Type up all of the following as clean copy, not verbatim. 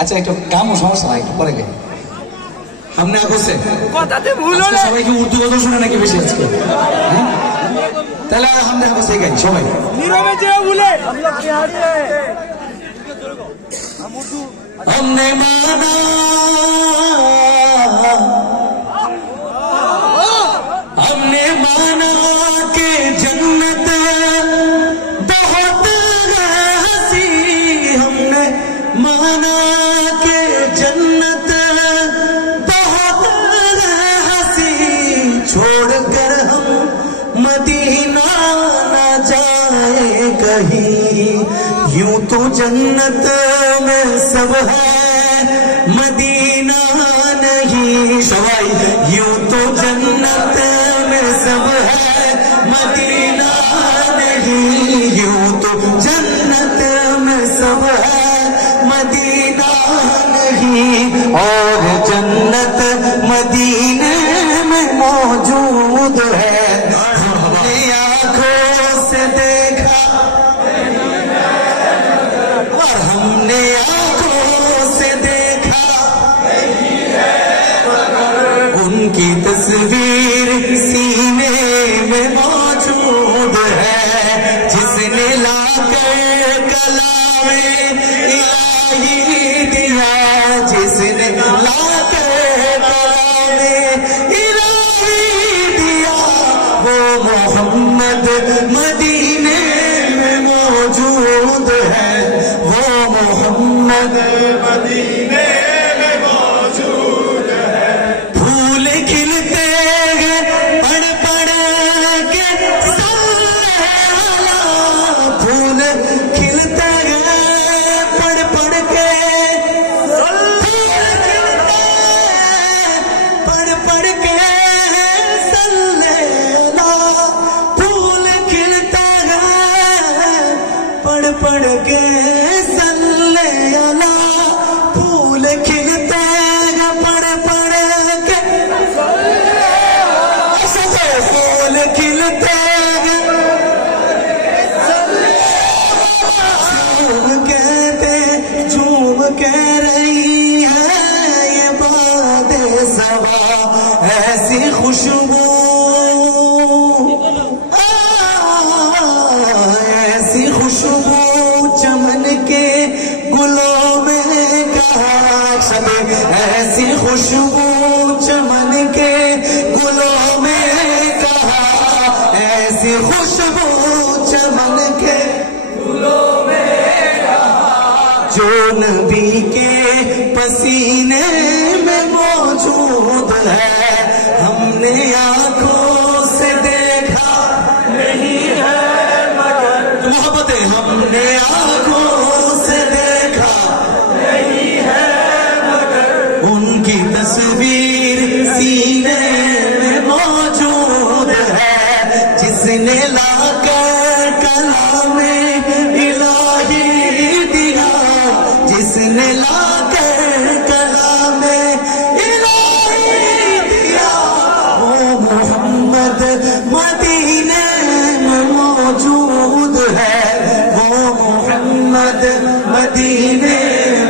আচ্ছা একটু গামও সমস্যা নাই, একটু পরে গে সামনে আগছে কথাতে ভুল হলো। সবাই কি উর্দু কথা শুনে নাকি বেশি আজকে? তাহলে আমরা আগছে গাই সবাই নীরবে যে ভুলে हमने माना कि जन्नत बहुत हंसी, हमने माना कि जन्नत बहुत हंसी, छोड़कर हम मदीना न जाए कहीं, यूं तो जन्नत में सब है मदीना नहीं, सवाई यूं तो जन्नत में सब है मदीना नहीं, यूं तो जन्नत में सब है मदीना नहीं, और जन्नत मदीने में मौजूद है, हमने आंखों से देखा और हमने आंखों से देखा उनकी तस्वीर सीने में मौजूद है, जिसने लाकर कलामे इलाही दिया, जिसने लाकर कलामे इलाही दिया, वो मोहम्मद मदीने में मौजूद है, वो मोहम्मद मदीने में मौजूद है, फूल खिलते हैं पड़ पड़ के साला, फूल खिलते हैं पड़ पड़ के, फूल खिलते हैं पड़ पड़ के सल्लेला, फूल खिलता है पड़ पड़ के सल्लेला, फूल खिलता है पड़ पड़ के फूल खिलते हैं, झूम कहते झूम कह रही है ये बात सवा, ऐसी खुशबू ऐसी खुशबू चमन के गुलों में कहाँ सब, ऐसी खुशबू चमन के गुलों में कहाँ, ऐसी खुशबू चमन के गुलों में कहाँ, जो नबी के पसीने में मौजूद है, हमने आंखों से देखा नहीं है मगर मोहब्बतें, हमने आंखों से देखा नहीं है मगर उनकी तस्वीर सीने में मौजूद है, जिसने लाकर कलामे इलाही दिया, जिसने लाकर कलामे इलाही दिया, वो मोहम्मद मदीने में मौजूद है, वो मोहम्मद मदीने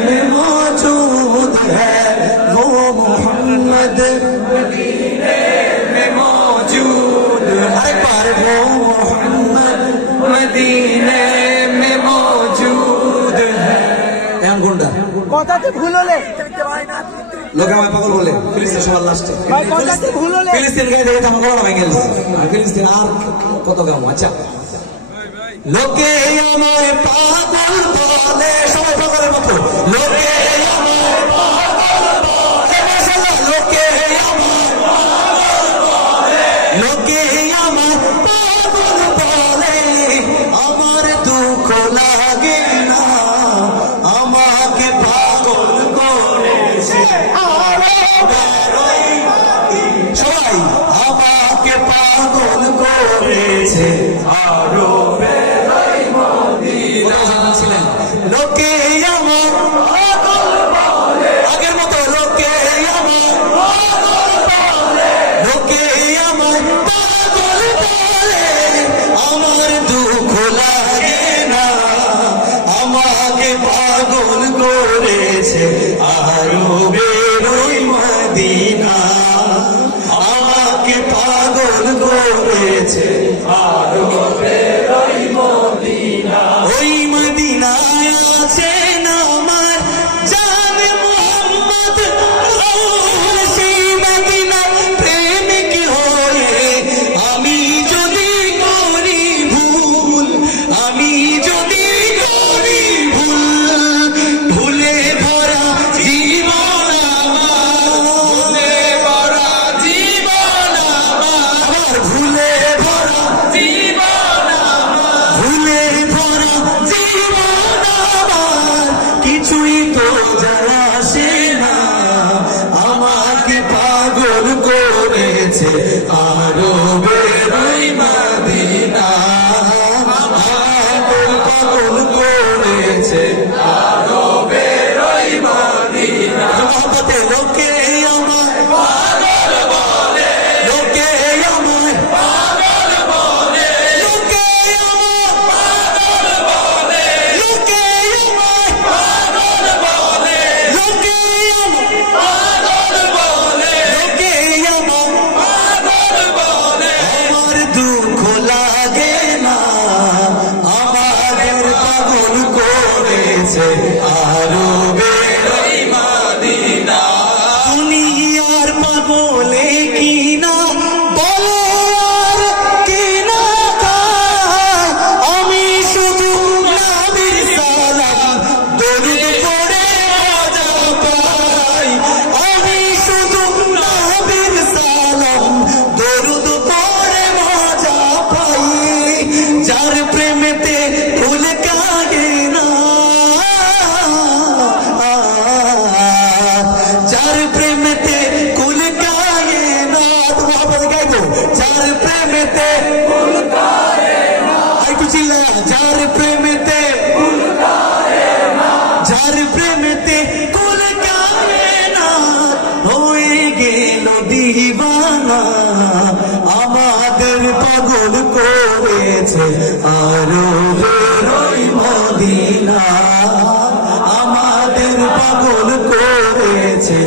में मौजूद है, वो मोहम्मद मदीने में मौजूद है, पर वो मोहम्मद मदीने में मौजूद है। এখন কোনটা কথাতে ভুল হলে লোকে আমায় পাগল বলে, ফিলিস্তিন সবার লাস্টে ভাই কথাতে ভুল হলে ফিলিস্তিন গায়ে দেখে আমার গলা ভেঙে গেছে, আর ফিলিস্তিন আর কত গামো। আচ্ছা লোকে আমায় পাগল বলে, সবাই পাগলের মতো, লোকে আমায় পাগল বলে, লোকে আমায় পাগল বলে, লোকে আমায় পাগল বলে, আমার দুঃখ লাগে না, আমাকে পাগল করেছে সবাই, আমাকে পাগল করেছে আরো বেড়াই মদিনা, লোকে আমার পাগল বলে, আগের মতো লোকে আমার পাগল বলে, লোকে আমার পাগল বলে, আমার দুঃখ লাগে না, আমাকে পাগল করে আরবের ওই মদিনা আমাকে পাগল করেছে আরবের ওই মদিনা ওই মদিনায় আছেন আমার জান মুহাম্মদ সেই মদিনা প্রেমিক হয়ে আমি যদি করি ভুল আমি যদি করি ভুল ভুলে ভরা জীবন ভুলে ভরা জীবন ভুলে ভরা জীবন ভুলে ভরা জীবন কিছুই তো যায় আসে না আমাকে পাগল করেছে আরবের ওই মদিনা আমাকে পাগল করেছে আরবের ওই মদিনা মহব্বতে লোকে আমায় পাগল বলে লোকে আমায় পাগল বলে লোকে আমায় পাগল বলে লোকে আমায় পাগল বলে লোকে আমায় পাগল বলে লোকে আমায় পাগল বলে আমার দুঃখ লাগে না আমাদের পাগল করেছে আরবের ওই মদিনা দুনিয়ার পাগলে কিনা বলে আর কিনা খায় আমি শুধু নবীর সালাম দরুদ পড়ে মজা পাই আমি শুধু নবীর সালাম দরুদ পড়ে মজা পাই যার প্রেমেতে ভুল কাগে না যার প্রেমেতে কুল কায়ে না তোমার গাইবো যার প্রেমেতে কুল কায়ে না একটু চিল্লা যার প্রেমেতে কুল কায়ে না যার প্রেমেতে কুল কায়ে না হয়ে গেল দিবানা আমাদের পাগল করেছে আরবের ওই মদিনা আমাদের পাগল করেছে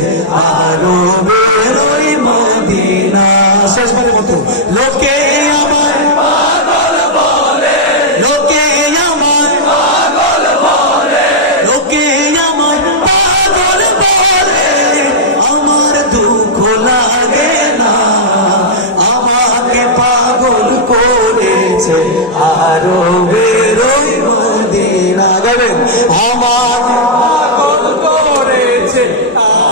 আরবের ওই মদিনা শেষবারের মতো লোকে আমায় পাগল বলে লোকে আমায় পাগল বলে লোকে আমায় পাগল বলে আমার দুঃখ লাগে না আমাকে পাগল করেছে আরবের ওই মদিনা গাবেন আমাকে পাগল করেছে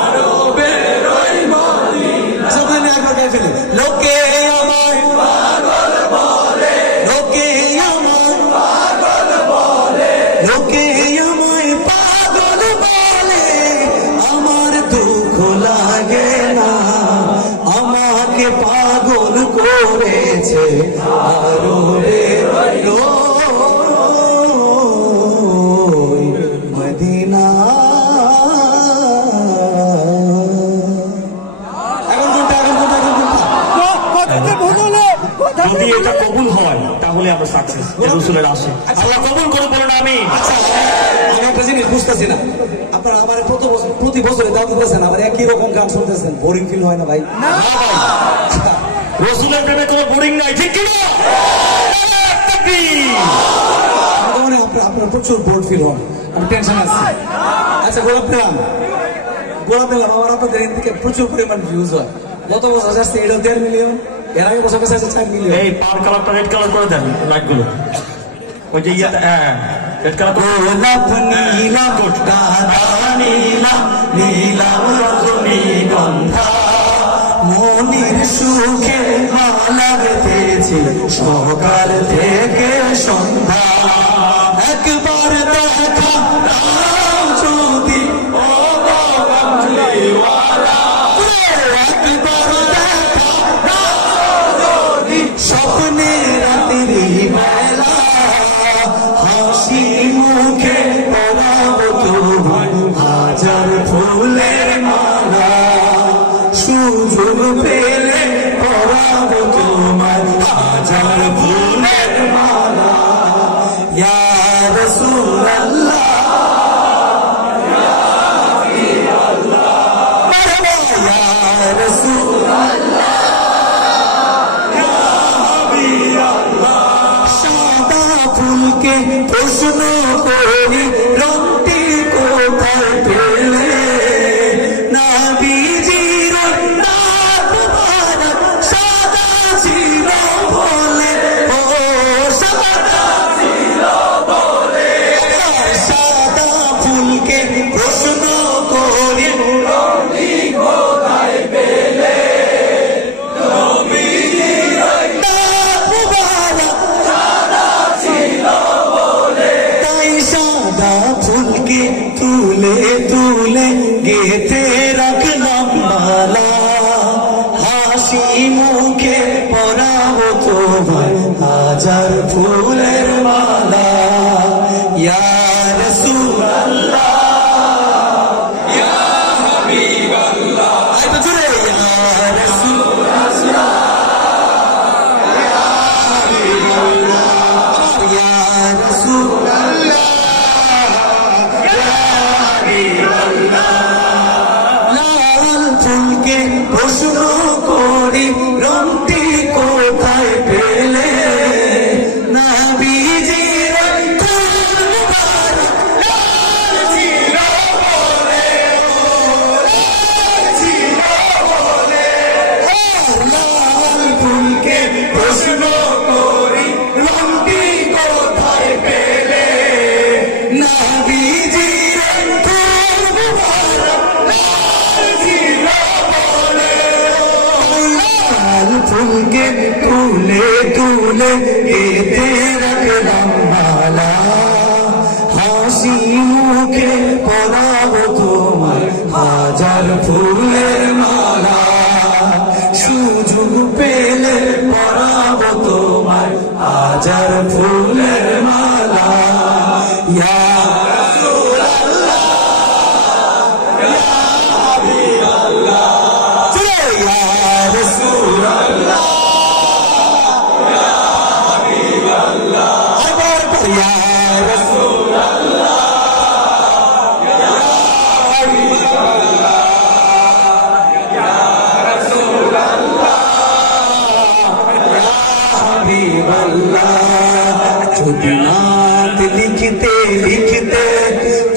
আরবের ওই মদিনা সবাই একবার গাই ফেলি লোকে আমায় পাগল বলে লোকে আমায় পাগল বলে লোকে আমায় পাগল বলে আমার দুঃখ লাগে না আমাকে পাগল করেছে আরবের ওই মদিনা যদি এটা কবুল হয় তাহলে আমরা সাকসেস রসুলের আসে আল্লাহ কবুল করে বলেন আমি আচ্ছা আমি একটা জিনিস বুঝতেছি না আপনারা আমার প্রতি বছরে দাও দিতেছেন আমার একই রকম গান শুনতেছেন বোরিং ফিল হয় না ভাই না ভাই রসুলের প্রেমে কোনো বোরিং নাই ঠিক কি না মানে আপনার প্রচুর বোর্ড ফিল হয় আমি টেনশন আছি আচ্ছা গোলাপ পেলাম আমার আপনাদের এর থেকে প্রচুর পরিমাণ ভিউজ হয় গত বছর আসছে এটা 1.5 মিলিয়ন এর আগে বছর কাছে 4 মিলিয়ন এই পার কালারটা রেড কালার করে দেন লাইটগুলো ওই যে হ্যাঁ রেড কালার গোলাপ নীলাম দাদা নীলাম নীলাম রজনীগন্ধা মনির সুখে মালা গেঁথেছি সকাল থেকে সন্ধ্যা একবার দেখা দাও যদি ও কামলিওয়ালা একবার দেখা দাও যদি স্বপ্নে রাতের বেলা হাসি মুখে পড়াবো ফুলকে প্রশ্ন করি কোথায় পেলে তাই সাদা ফুলকে তুলে তুলে গেতে রাখলাম মালা হাসি মুখে পরাবো তোমার হাজার ফুলের মালা ইয়া রাসূলুল্লাহ ইয়া হাবিবাল্লাহ আই তো জোরে ইয়া রাসূলুল্লাহ ইয়া হাবিবাল্লাহ ইয়া রাসূলুল্লাহ ইয়া হাবিবাল্লাহ লাল ফুলকে প্রশ্ন করি রংটি কোথায় পেলে নবীজির কুল মুবারক লাল ছিল বলে লাল ছিল বলে লাল ফুলকে প্রশ্ন করি রংটি কোথায় পেলে নবীজির কুল মুবারক লাল ছিল বলে লাল ফুলকে তুলে তুলে এতে রাখলাম মালা হাসি মুখে পরাবো তোমার হাজার ফুলের মালা সুযোগ পেলে পরাবো তোমার হাজার ফুলের মালা ইয়া রাসূলুল্লাহ ইয়া হাবিবাল্লাহ চলে ইয়া রাসূলুল্লাহ ইয়া হাবিবাল্লাহ আবার পড়ি ইয়া রাসূলুল্লাহ ইয়া হাবিবাল্লাহ ইয়া রাসূলুল্লাহ ইয়া হাবিবাল্লাহ ছোটি নাত লিখতে লিখতে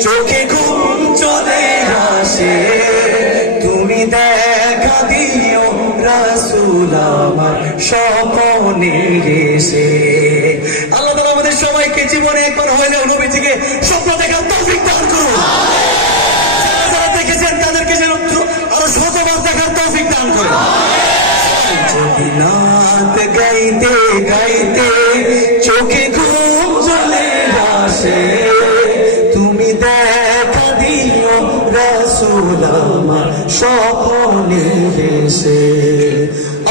চোখে ঘুম চলে আসে তুমি দেখা দিও রাসূল আমার স্বপ্নে এসে আল্লাহ তাআলা আমাদের সবাইকে জীবনে একবার হলেও নবীজিকে স্বপ্ন দেখার তৌফিক দান করুন যারা দেখেছেন তাদেরকে যেন আরো শতবার দেখার তৌফিক দান করুন যদি নাত গাইতে গাইতে চোখে ঘুম চলে আসে তুমি দেখা দিও রাসূল আমার স্বপ্নে এসে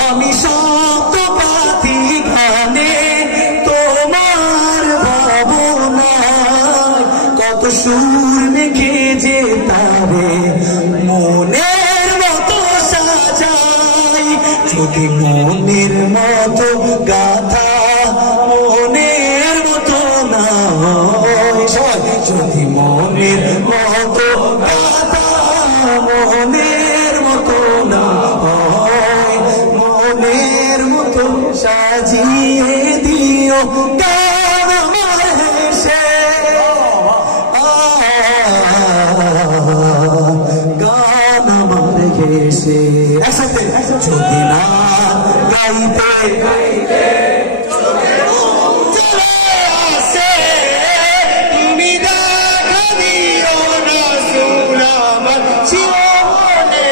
আমি শব্দ পাতি গানে তোমার ভাবনায় কত সুর মেখে যে তারে মনের মতো সাজাই যদি মনের মতো গাথা মনের মতো না হয় যদি মনের মতো গাথা মনের মতো না হয় মনের মতো সাজিয়ে দিও গান আমার হেসে গান আমার হেসে একসাথে যদি না গাইতে গাইতে তুমি দেখা দিও রাসূল আমার জীবনে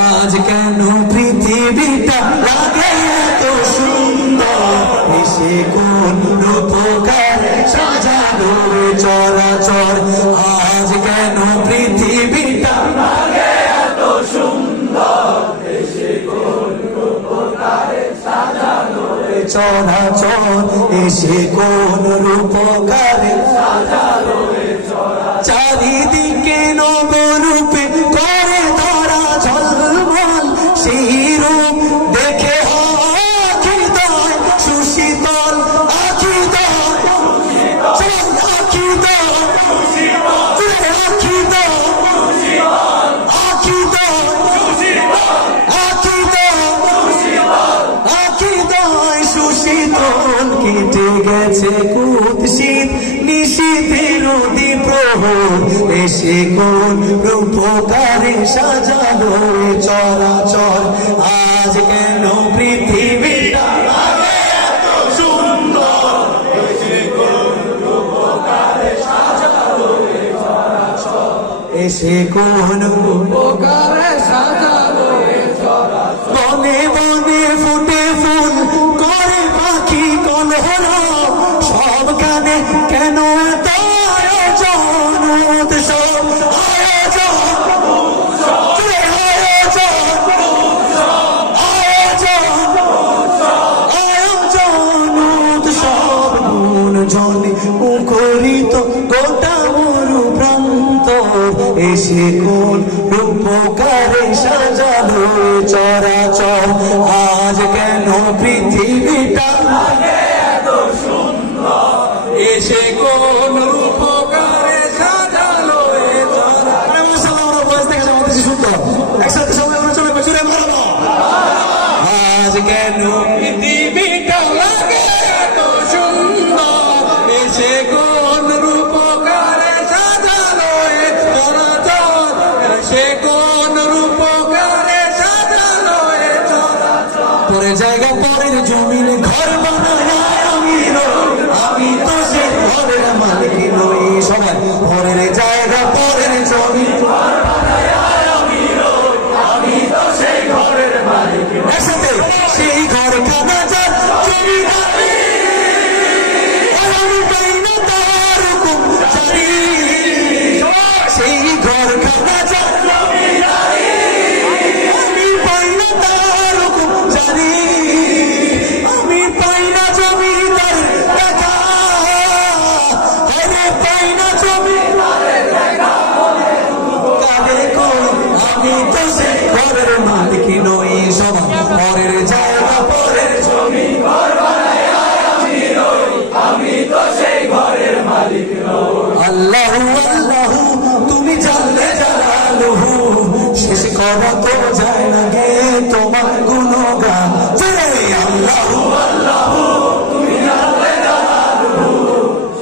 আজ কেন পৃথিবীটা লাগে এত সুন্দর এসে কোন রূপকার সাজানো চরাচর আজ কেন পৃথিবীটা লাগে এত সুন্দর এসে কোন রূপকার সাজানো চরাচর এসে কোন রূপকার সাজানো চারিদিকে নবরূপে করে ধরা ঝলমল সেই রূপ দেখে আখিদয় সুশীতল আখিদয় আখিদয় আখিদয় আখিদয় সুশীতল কেটে গেছে কুৎসিত নিশীথের প্রহর এসে কোন রূপকারে সাজানো চরাচর আজ কেন পৃথিবীটা লাগে এত সুন্দর এসে কোন রূপকারে সাজানো এসে কোন উপকারে সাজালো বনে বনে ফুটে ফুল করে পাখি কলহল সব গানে কেন এত আয়োজন উৎসব মুখরিত গোটা মরু প্রান্ত এসে কোন উপকারে সাজালো চরাচর আজ কেন পৃথিবীটা এত সুন্দর এসে কোন উপকারে সাজালো সুন্দর একসাথে সবাই আমরা চলে পেছনে মারবো আজ কেন পৃথিবীটা লাগে এত সুন্দর এসে কোন রূপকারে সাজালো চরাচর এসে কোন রূপকারে সাজালো চরাচর পরে জায়গা পরের জমিনে ঘর বানায় আমি তো সে ঘরের মালিক নই সবাই পরের জায়গা পরের জমি আমি তো সেই ঘরের মালিক একসাথে সেই ঘর খানা যার জমিদারি সেই ঘর খানা যার জমিদারি আমি পাই না তার হুকুম জানি আমি পাই না জমিদার দেখা পাই না জমিদারের দেখা কারে কই আমি তো সেই ঘরের মালিক নই সবাই পরের জায়গা পরের জমি ঘর বানায় আমি তো সেই ঘরের মালিক আল্লাহু আল্লাহু তুমি জানলে জালালুহু শেষ করা তো যায় না গে তোমার গুণগান আল্লাহু আল্লাহু তুমি জানলে জালালুহু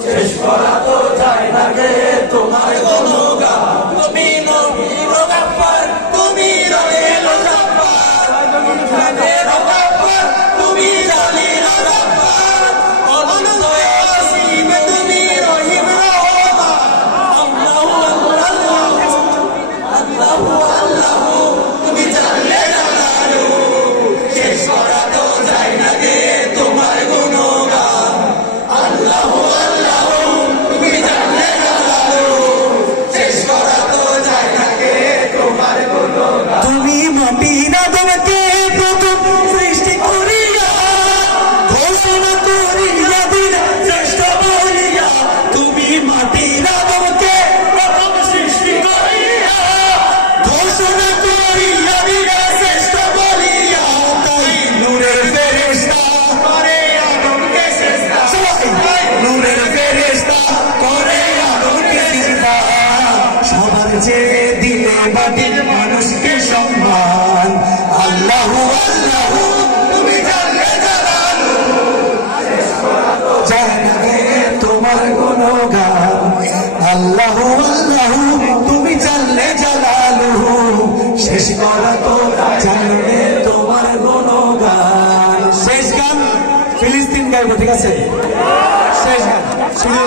শেষ করা তো যায় না গে তোমার গুণগান তুমি নবীর গাফফার তুমি রহিল গাফফার জানের গাফফার তুমি জালিল গাফফার অনন্ত আসিম তুমি রহিম রহমান আল্লাহু আল্লাহু আল্লাহু তুমি জানলে জালালুহু শেষ করা তো যায় না গে তোমার গুণগান আল্লাহু আল্লাহু তুমি জানলে জালালুহু শেষ করা তো যায় না গে তোমার গুণগান তুমি মাটির আদমকে প্রথম সৃষ্টি করিয়া ঘোষণা করিয়া দিলে শ্রেষ্ঠ বলিয়া তুমি মাটির আদমকে প্রথম সৃষ্টি করিয়া ঘোষণা করিয়া দিলে শ্রেষ্ঠ বলিয়া তাই নূরের ফেরেশতা করে আদমকে সিজদা সবাই নূরের ফেরেশতা করে আদমকে সিজদা সবার চেয়ে দিলে মাটির মানুষকে সম্মান আল্লাহু আল্লাহু তুমি জানলে জালালুহু শেষ করা তো যায় না গে তোমার গুণগান আল্লাহু আল্লাহু তুমি জানলে জালালুহু শেষ করা তো যায় না তোমার গুণগান শেষ গান ফিলিস্তিন গাইব ঠিক আছে শেষ গান শুরু